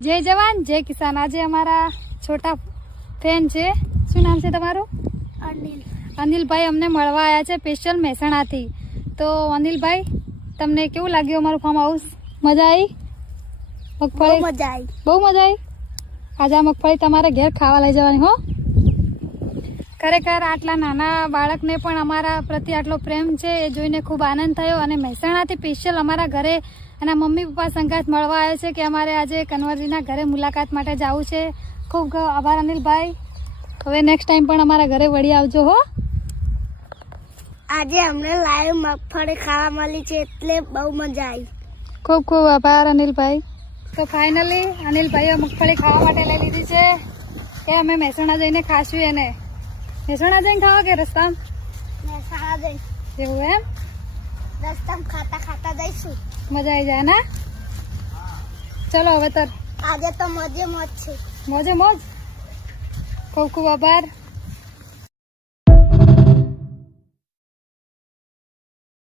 જય જવાન જય કિસાન। આજે અમારા છોટા ફેન છે, શું નામ છે તમારું? અનિલભાઈ અમને મળવા આવ્યા છે સ્પેશિયલ મહેસાણાથી। તો અનિલભાઈ, તમને કેવું લાગ્યું અમારું ફાર્મ હાઉસ? મજા આવી? મગફળી મજા આવી, બહુ મજા આવી। આજે આ મગફળી તમારે ઘેર ખાવા લઈ જવાની હો। ખરેખર આટલા નાના બાળકને પણ અમારા પ્રત્યે આટલો પ્રેમ છે એ જોઈને ખૂબ આનંદ થયો। અને મહેસાણાથી સ્પેશિયલ અમારા ઘરે અને મમ્મી પપ્પા સંગાત મળવા આવ્યો છે કે અમારે આજે કન્વરજીના ઘરે મુલાકાત માટે જવું છે। ખૂબ આભાર અનિલભાઈ। હવે નેક્સ્ટ ટાઈમ પણ અમારા ઘરે વળી આવજો હો। આજે અમને લાઈવ મગફળી ખાવા મળી છે એટલે બહુ મજા આવી। ખૂબ ખૂબ આભાર અનિલભાઈ। તો ફાઇનલી અનિલભાઈએ મગફળી ખાવા માટે લઈ લીધી છે કે અમે મહેસાણા જઈને ખાશું એને। મહેસાણા જઈને ખાવા કે રસ્તામાં? મહેસાણા જઈ એવું એમ? રસ્તામાં ખાતા ખાતા જઈશું, મજા આવી જાય ને? ચલો હવે તો આજે તો મોજે મોજ છે। મોજે મોજ। ખૂબ ખૂબ આભાર।